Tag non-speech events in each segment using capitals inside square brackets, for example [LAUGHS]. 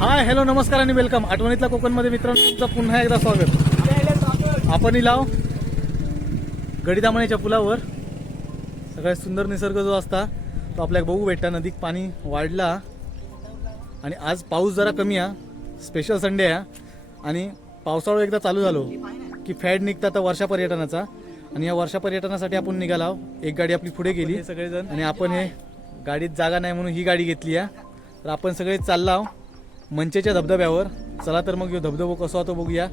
Hi hello नमस्कार आणि welcome आठवणीतल्या कोकणमध्ये मित्रांनो तुमचं पुन्हा एकदा स्वागत. आपण इलाव गडीदामण्याच्या पुलावर. सगळ्यात सुंदर निसर्ग जो असता तो आपल्याला बघू भेटता. नदीत पाणी वाढला आणि आज पाऊस जरा कमी आहे. स्पेशल संडे आहे. आणि पावसाळा एकदा चालू झालो की फॅड निघता तर वर्षा पर्यटनाचा. आणि या वर्षा पर्यटनासाठी आपण निघालो एक गाडी आपली पुढे गेली. सगळेजण आणि आपण हे गाडीत जागा नाही म्हणून ही गाडी घेतली आहे. तर आपण सगळे चाललो मंचेच्या धबधब्यावर. चला तर मग यो धबधबो कसा होतो बघूया.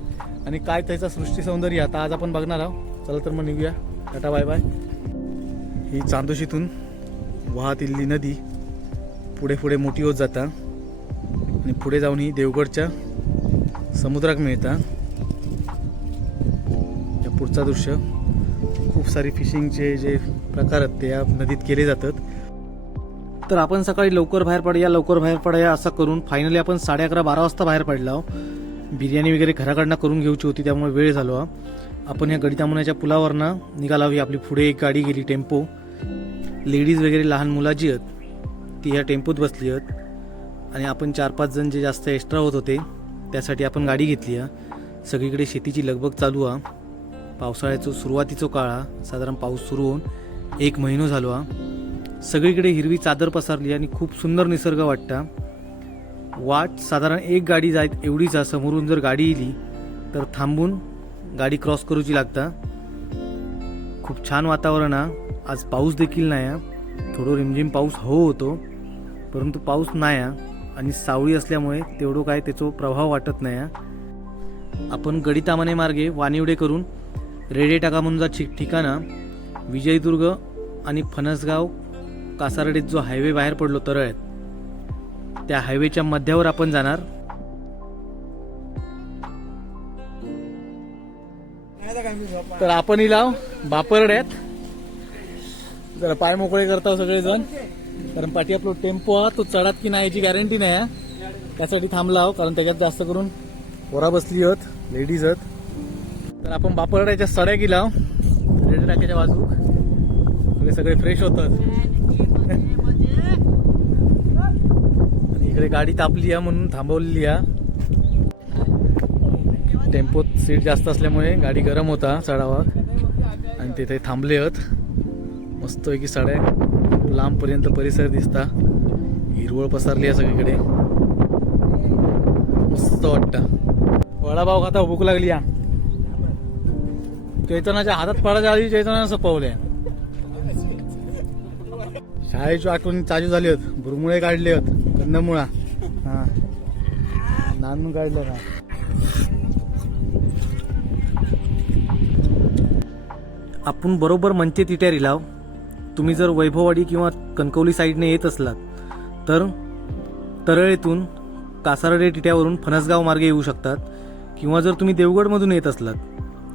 आणि काय त्याचा सृष्टी सौंदर्य आता आज आपण बघणार आहोत. चला तर मग निघूया. Tata bye bye. ही चांदोशीतून वाहत इल्ली नदी पुढे पुढे मोठी होत जाता. आणि पुढे जाऊन ही देवगडच्या समुद्राक मिळता. या पुढचा दृश्य खूप सारे फिशिंगचे जे प्रकार आहेत ते या नदीत केले जातात. तर आपण सकाळी लवकर बाहेर पडूया लवकर बाहेर पडूया असं करून फायनली आपण साडे अकरा बारा वाजता बाहेर पडलो. बिर्याणी वगैरे घराकडनं करून घ्यायची होती त्यामुळे वेळ झालो. आपण या गडितामुनाच्या पुलावरनं निघालावी आपली पुढे एक गाडी गेली टेम्पो. लेडीज वगैरे लहान मुला जी आहेत ती ह्या टेम्पोत बसली आहेत. आणि आपण चार पाच जण जे जास्त एक्स्ट्रा होत होते त्यासाठी आपण गाडी घेतली आहे. सगळीकडे शेतीची लगबग चालू आहे. पावसाळ्याचं सुरुवातीचं काळ हा. साधारण पाऊस सुरू होऊन एक महिनो झालो हा सगळीकडे हिरवी चादर पसरली आणि खूप सुंदर निसर्ग वाटता. वाट साधारण एक गाडी जायत एवढीच आहे. समोरून जर गाडी येली तर थांबून गाडी क्रॉस करूची लागता. खूप छान वातावरण आहे. आज पाऊस देखील नाही आहे थोडं रिमझिम पाऊस हो होतो परंतु पाऊस नाही आहे आणि सावळी असल्यामुळे तेवढं काय त्याचा प्रभाव वाटत नाही आहे आपण गडितामाने मार्गे वानिवडे करून रेडे टाका म्हणून जा ठिक- ठिकाणं विजयदुर्ग आणि फणसगाव कासारडीत जो हायवे बाहेर पडलो तरळ्यात त्या हायवेच्या मध्यावर आपण जाणार. तर आपण इलाव बापरड्यात. जरा पाय मोकळे करता सगळेजण. कारण पाठी आपला टेम्पो हा तो चढात की नाही याची गॅरंटी नाही आहे. त्यासाठी थांबला आहो कारण त्याच्यात जास्त करून पोरा बसली आहेत लेडीज आहेत. तर आपण बापरड्याच्या सड्या गेला रेड टाक्याच्या बाजू सगळे सगळे फ्रेश होतात. आणि इकडे गाडी तापली आहे म्हणून थांबवलेली आहे. टेम्पोत सीट जास्त असल्यामुळे गाडी गरम होता चढावा आणि तिथे थांबले आहेत. मस्त की साड्या लांबपर्यंत परिसर दिसता. हिरवळ पसरली आहे सगळीकडे. मस्त वाटतं. वडापाव खाता भूक लागली या. चैतनाच्या हातात पडायच्या आधी चैतनानं सपवल्या. शाळेची आठवणी चालू झाली आहेत. भुरमुळे काढले आहेत. कंदमुळा. हा. नानून काढलं ना आपण बरोबर म्हणते तिट्या रिलाव तुम्ही जर वैभववाडी किंवा कणकवली साईडने येत असलात तर तरळेतून कासारडे टिट्यावरून फणसगाव मार्गे येऊ शकतात. किंवा जर तुम्ही देवगडमधून येत असलात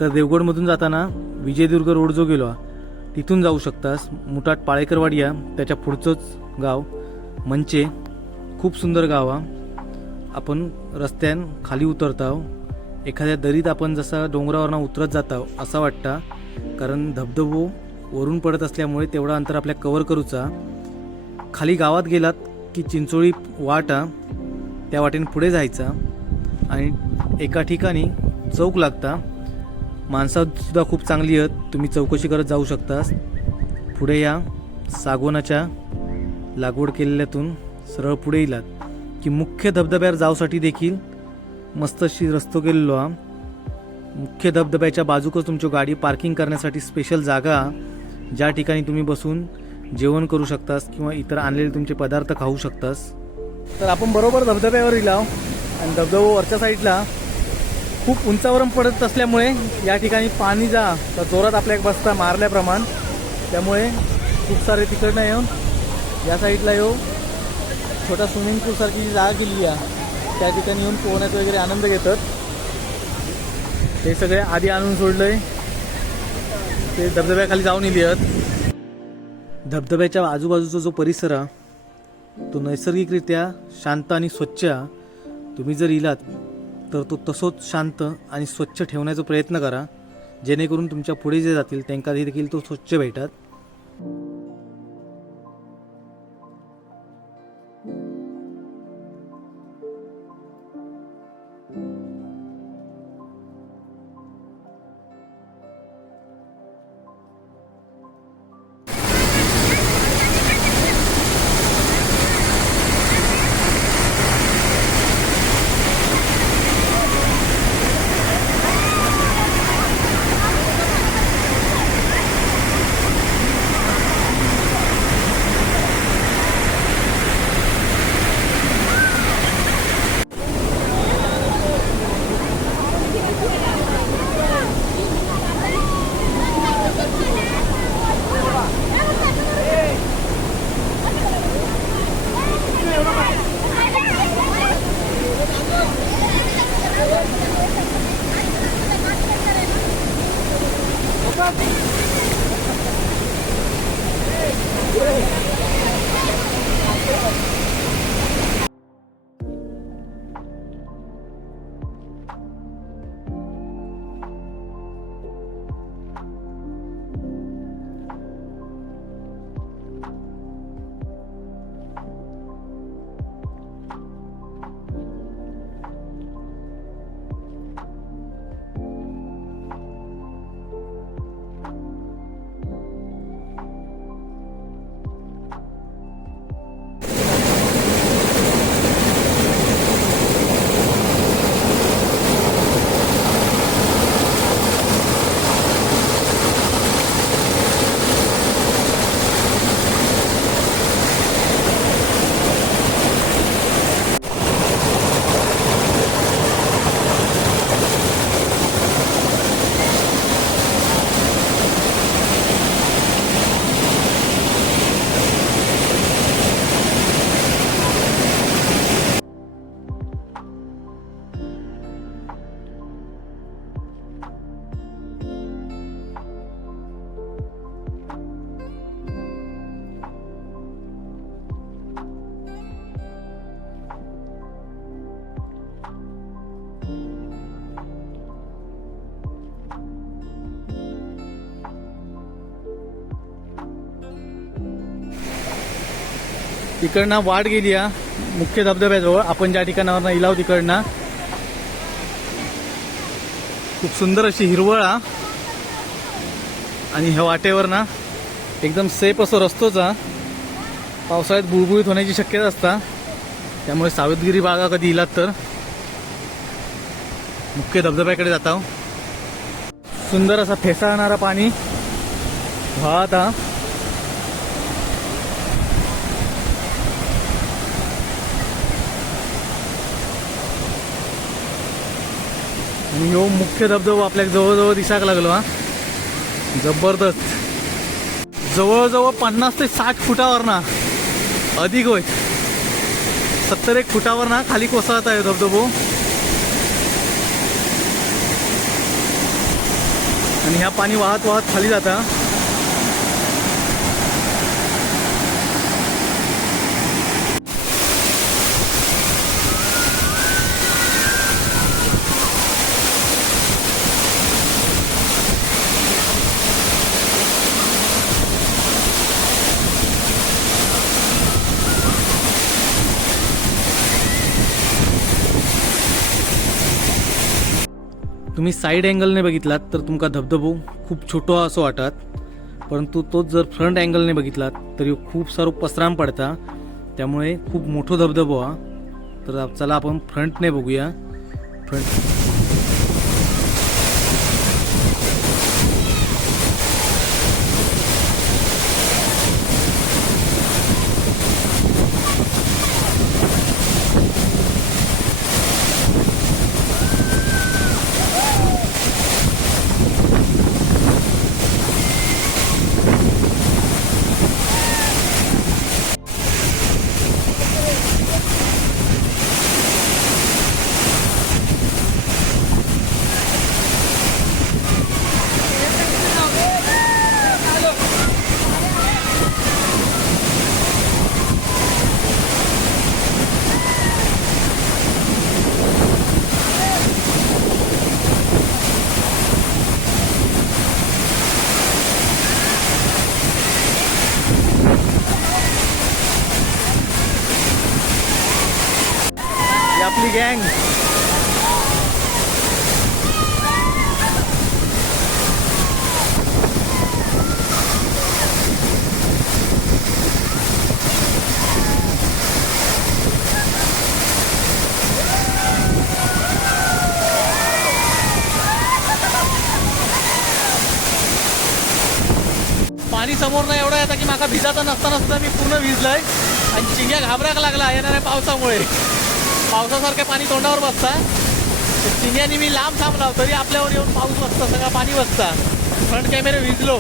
तर देवगडमधून जाताना विजयदुर्ग रोड जो गेलो तिथून जाऊ शकतास. मुटाट पाळेकरवाडी या त्याच्या पुढचंच गाव मंचे. खूप सुंदर गाव हा. आपण रस्त्यान खाली उतरताव. एखाद्या दरीत आपण जसा डोंगरावरनं उतरत जाताव असा वाटता. कारण धबधबो वरून पडत असल्यामुळे तेवढा अंतर आपल्या कव्हर करूचा. खाली गावात गेलात की चिंचोळी वाट त्या वाटेने पुढे जायचा. आणि एका ठिकाणी चौक लागता. माणसंसुद्धा खूप चांगली आहेत. तुम्ही चौकशी करत जाऊ शकतास. पुढे या. सागवनाच्या लागवड केलेल्यातून सरळ पुढे येलात. की मुख्य धबधब्यावर जाऊसाठी देखील मस्त अशी रस्तो गेलेलो हा मुख्य धबधब्याच्या बाजूकच तुमची गाडी पार्किंग करण्यासाठी स्पेशल जागा. ज्या ठिकाणी तुम्ही बसून जेवण करू शकतास किंवा इतर आणलेले तुमचे पदार्थ खाऊ शकतास. तर आपण बरोबर धबधब्यावर इलाव आणि धबधबा वरच्या साईडला खूप उंचावरून पडत असल्यामुळे या ठिकाणी पाणी जा तर जोरात आपल्या एक बसता मारल्याप्रमाण त्यामुळे खूप सारे तिकडनं येऊन या साईडला येऊ. छोटा स्विमिंग पूलसारखी जी जागा गेली आहे त्या ठिकाणी येऊन पोहण्याचा वगैरे आनंद घेतात. ते सगळे आधी आणून सोडलंय. ते धबधब्याखाली जाऊन इली आहेत. धबधब्याच्या आजूबाजूचा जो परिसर आहे तो नैसर्गिकरित्या शांत आणि स्वच्छ आहे. तुम्ही जर इलात तर तो तसोच शांत आणि स्वच्छ ठेवण्याचा प्रयत्न करा जेणेकरून तुमच्यापुढे जे जातील त्यांना देखील तो स्वच्छ भेटत. इकडनं वाट गेली हा. मुख्य धबधब्याजवळ. आपण ज्या ठिकाणावर इलाव तिकडनं. खूप सुंदर अशी हिरवळ हा. आणि ह्या वाटेवर ना एकदम सेफ असं रस्तोच हा. पावसाळ्यात बुळबुळीत होण्याची शक्यता असता. त्यामुळे सावधगिरी बागा कधी इलात तर. मुख्य धबधब्याकडे जाता सुंदर असा फेसाळणारा पाणी. वाहत हा. आणि ह्यो मुख्य धबधबा आपल्या जवळजवळ दिसायला लागलो हा. जबरदस्त. जवळजवळ पन्नास ते साठ फुटावर ना अधिक होय. सत्तर एक फुटावर ना खाली कोसळत आहे धबधबो. आणि ह्या पाणी वाहत वाहत खाली जाता. तुम्ही साईड अँगलने बघितलात तर तुमका धबधबो खूप छोटो असो वाटत परंतु तोच जर फ्रंट अँगलने बघितलात तर खूप सारो पसराम पडता त्यामुळे खूप मोठो धबधबो हा. तर चला आपण फ्रंटने बघूया. फ्रंट आपली गँग. पाणी समोर नाही एवढं येतं की माका भिजाचा नसता नसता मी पूर्ण भिजलाय. आणि चिंग्या घाबराक लागला येणाऱ्या पावसामुळे. पावसासारखं पाणी तोंडावर बसतं. ते मी लांब थांबला तरी आपल्यावर येऊन पाऊस बसता सगळं पाणी बसता. फ्रंट कॅमेरे विजलो.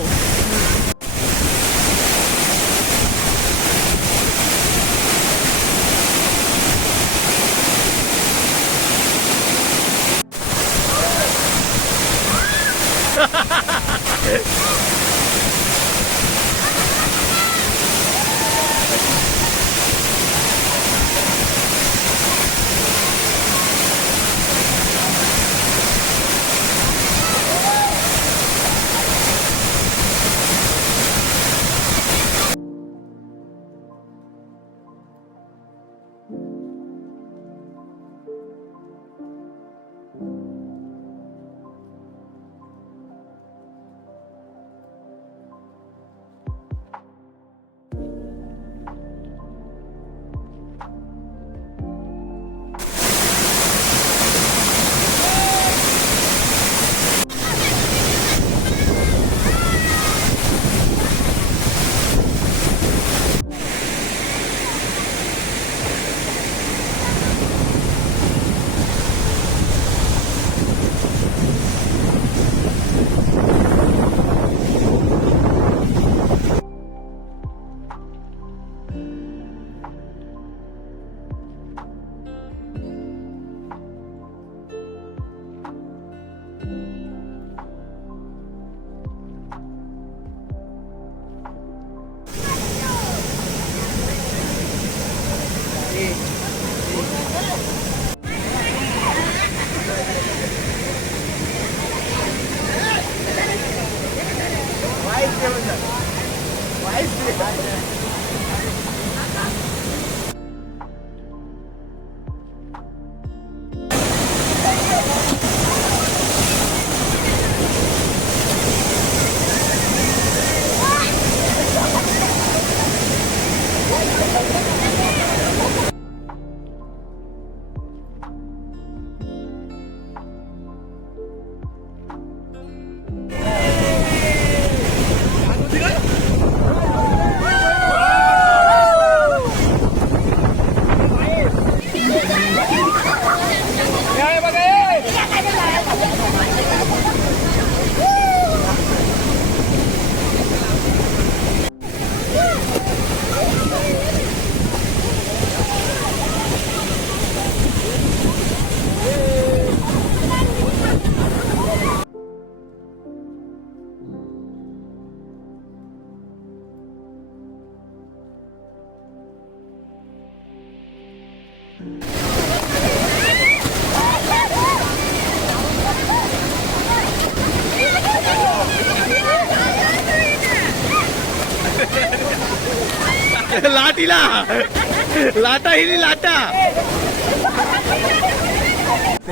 लाटा हिली लाटा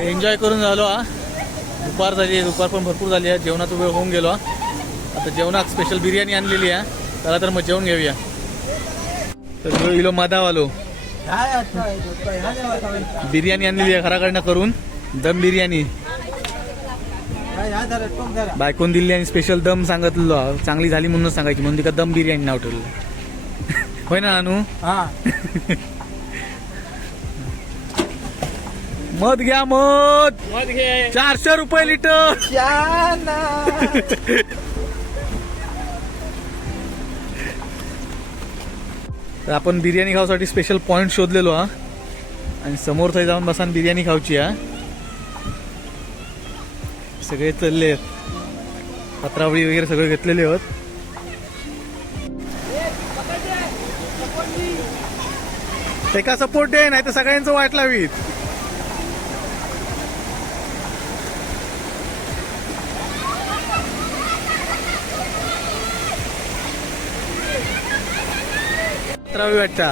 एन्जॉय करून झालो हा. दुपार झाली आहे दुपार पण भरपूर झाली आहे. जेवणाचा वेळ होऊन गेलो. आता जेवणात स्पेशल बिर्याणी आणलेली आहे चला तर मग जेवण घेऊया. तर जो इलो मादावालो. बिर्याणी आणलेली आहे घराकडनं करून. दम बिर्याणी. बायकोन दिली आणि स्पेशल दम सांगितलं. चांगली झाली म्हणून सांगायची. म्हणून तिका दम बिर्याणी नाव ठेवलं. होय ना अनु [LAUGHS] मध घ्या मध. मत घे. चारशे रुपये लिटर. तर आपण बिर्याणी खाऊसाठी स्पेशल पॉइंट शोधलेलो हा. आणि समोर थंय जाऊन बसान बिर्याणी खाऊची हा. सगळे चालले आहेत. पत्रावळी वगैरे सगळे घेतलेले आहेत. एका सपोर्ट दे नाही तर सगळ्यांचं वाट लावीत. पत्रावळी वाटता.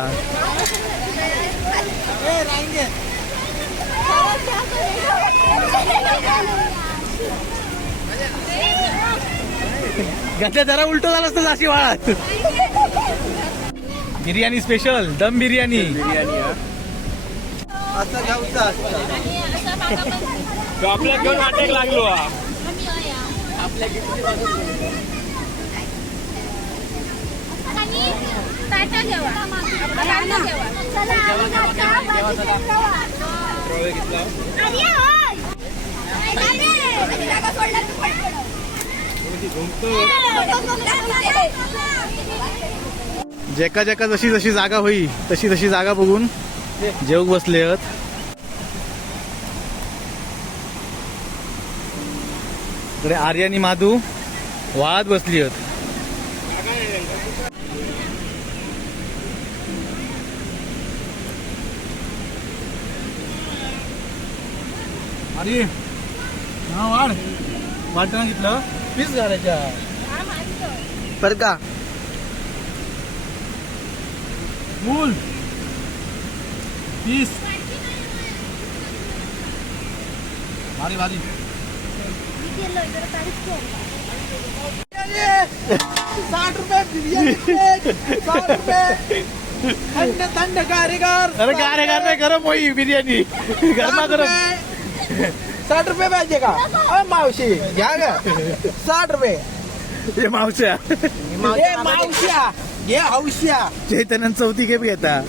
घातल्या जरा उलट झालं असतं अशी वाळात. बिर्याणी स्पेशल दम बिर्याणी. तो आपल्या घेऊन नाटक लागलो हा. ताटा ताटा चला आम्ही ठेवा. होय. जागा सोडला. जेका जेका जशी जशी जागा होई तशी तशी जागा बघून जेव बसले आहेत इकडे आर्य आणि माधू वाहत बसली आहेत अरे हा वाढ. वाटणं घेतलं. पीस घालायच्या. बर का? Full piece. भारी भारी. साठ रुपये बिर्याणी साठ रुपये. थंड थंड कारीगर. अरे गारे गारे गरम होई बिर्याणी. गरमा गरम. साठ रुपये पाहिजे का? अ, मावशी घ्या ग. साठ रुपये. हे मावश्या. ए मावश्या घे हौश्या. चैतन्यान चौथी खेप घेता.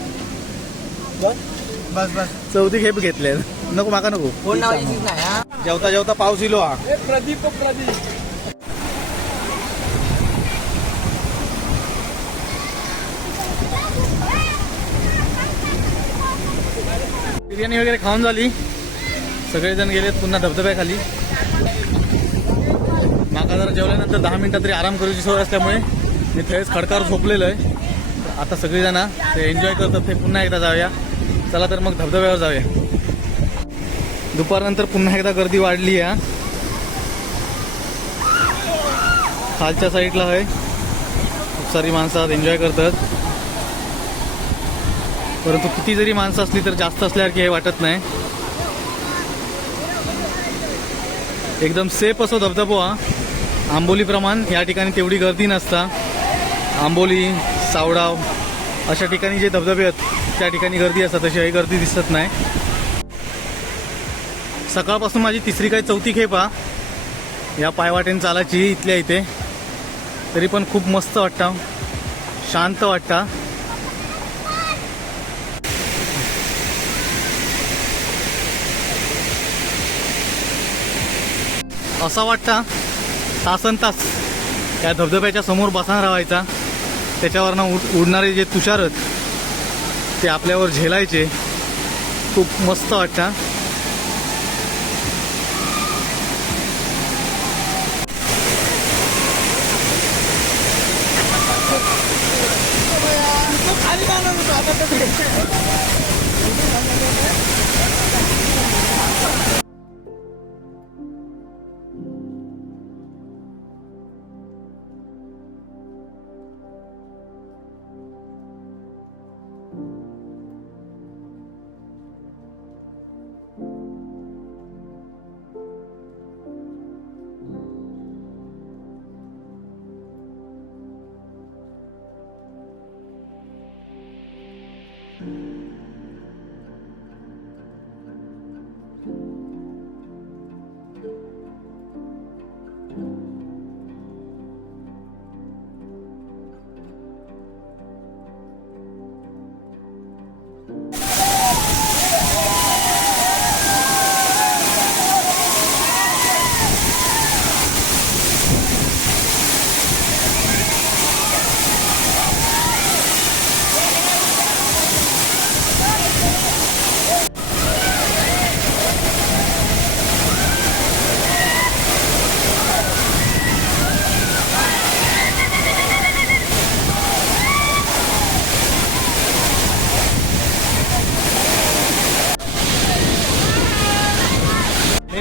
बस बस. चौथी खेप घेतले. नको माका नको. कोण नावाची नाही हा? जेवता जेवता पाऊस इलो हा प्रदीप प्रदीप. बिर्याणी वगैरे खाऊन झाली. सगळेजण गेलेत पुन्हा धबधब्याखाली. माका जरा जेवल्यानंतर दहा मिनिटं तरी आराम करायची सोय असल्यामुळे मी थेच खडकार झोपलेलो आहे आता सगळेजण ते एन्जॉय करतात ते पुन्हा एकदा जाऊया. चला तर मग धबधब्यावर जाऊया. दुपारनंतर पुन्हा एकदा गर्दी वाढली आहे खालच्या साईडला आहे. खूप सारी माणसं एन्जॉय करतात. परंतु किती जरी माणसं असली तर जास्त असल्यासारखी हे वाटत नाही. एकदम सेफ असो धबधबो हा. आंबोली प्रमाण या ठिकाणी तेवढी गर्दी नसता. आंबोली सावडाव अशा ठिकाणी जे धबधबे आहेत त्या ठिकाणी गर्दी असतात. तशी काही गर्दी दिसत नाही. सकाळपासून माझी तिसरी काही चौथी खेप हा. या पायवाटेन चालायची इथल्या इथे. तरी पण खूप मस्त वाटतं. शांत वाटतं. असा वाटता तासन तास त्या धबधब्याच्या समोर बसा राहायचा. त्याच्यावरनं उड उडणारे जे तुषार ते आपल्यावर झेलायचे. खूप मस्त वाटतं. आता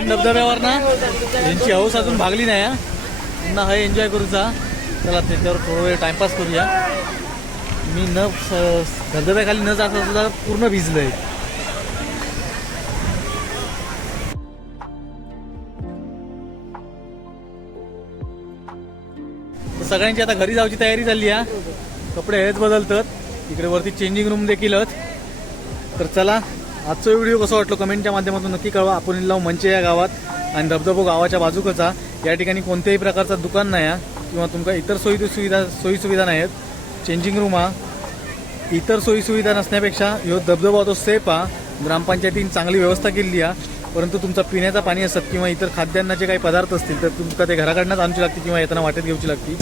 तर धबधब्यावर ना? यांची हौस अजून भागली नाही हा. पुन्हा हा एन्जॉय करूचा चला त्याच्यावर थोडं वेळ टाइमपास करूया. मी न धबधब्याखाली न जाता सुद्धा पूर्ण भिजलंय. सगळ्यांची आता घरी जाऊची तयारी झाली आहे कपडे हेच बदलतात. इकडे वरती चेंजिंग रूम देखील तर चला आजचा व्हिडिओ कसा वाटलो कमेंटच्या माध्यमातून नक्की कळवा. आपण लाव मंचे या गावात आणि धबधबो गावाच्या बाजूकचा. या ठिकाणी कोणत्याही प्रकारचा दुकान नाही आहे किंवा तुमका इतर सोयी सुविधा सोयी सुविधा नाही आहेत. चेंजिंग रूम हा. इतर सोयी सुविधा नसण्यापेक्षा ह्यो धबधबा तो सेफ हा. ग्रामपंचायतीने चांगली व्यवस्था केली आहे परंतु तुमचा पिण्याचा पाणी असत किंवा इतर खाद्यान्नाचे काही पदार्थ असतील तर तुमका ते घराकडनंच आणची लागते किंवा येताना वाटेत घेऊची लागते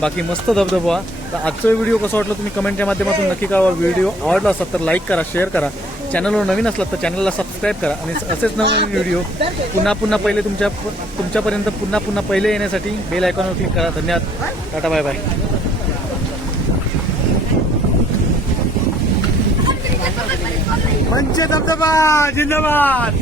बाकी मस्त धबधबा. तर आजचा व्हिडिओ कसा वाटला तुम्ही कमेंटच्या माध्यमातून नक्की कळवा. व्हिडिओ आवडला असतात तर लाईक करा शेअर करा. चॅनलवर नवीन असलात तर चॅनलला सबस्क्राईब करा. आणि असेच नवीन व्हिडिओ पुन्हा पुन्हा पहिले तुमच्या तुमच्यापर्यंत पुन्हा पुन्हा पहिले येण्यासाठी बेल आयकॉनवर क्लिक करा. धन्यवाद. टाटा बाय बाय मंच धबधबा जिंदाबाद.